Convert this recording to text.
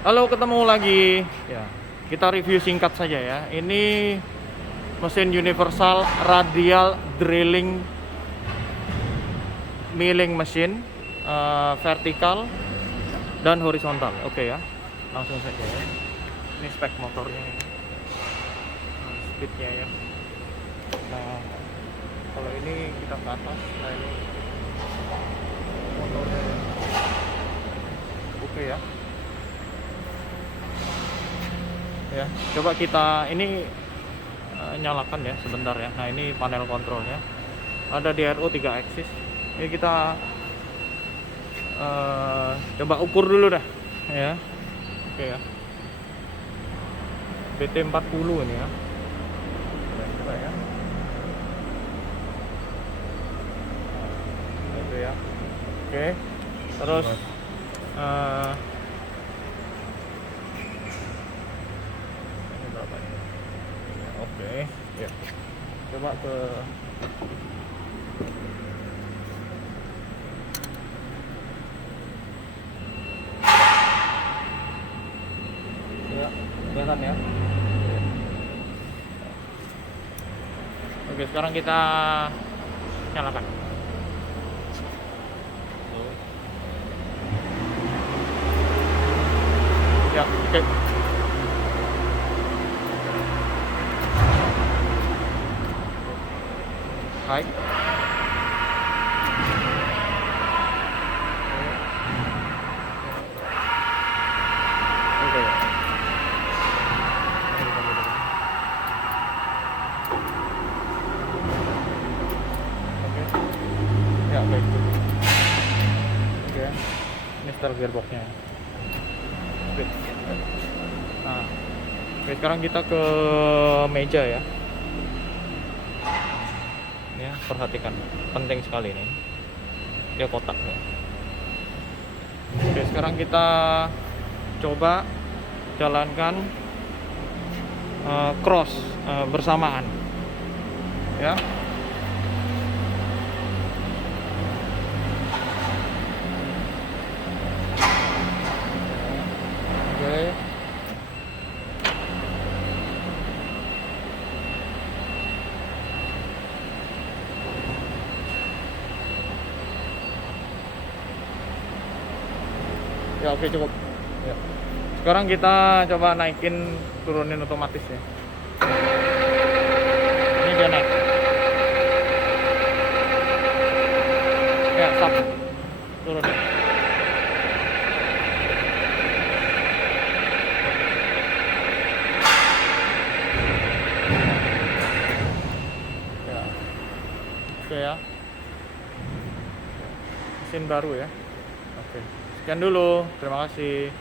Halo, ketemu lagi. Ya, kita review singkat saja ya. Ini mesin universal radial drilling milling mesin, vertikal dan horizontal. Oke ya, langsung saja ya. Ini spek motornya, speednya ya. Nah, kalau ini kita ke atas, nah ini motornya. Oke ya. Ya, coba kita ini nyalakan ya sebentar ya. Nah, ini panel kontrolnya. Ada DRO 3 axis. Ini kita coba ukur dulu dah ya. Oke ya. BT40 ini ya. Coba ya. Itu ya. Oke. Terus ini berapa ini? Oke. Ya. Coba ke ya, kelihatan ya. Oke, sekarang kita nyalakan. Ya, oke. Hai. Oke. Oke. Ya, baik. Oke. Ini start gearboxnya. Oke. Nah, oke, sekarang kita ke meja ya. Ya, perhatikan, penting sekali ini. Dia kotaknya. Oke, sekarang kita coba jalankan cross bersamaan. Ya. Oke. Ya, oke, cukup. Ya. Sekarang kita coba naikin, turunin otomatis ya. Ini dia naik. Ya, stop. Turun. Ya. Oke ya. Mesin baru ya. Oke. Sekian dulu. Terima kasih.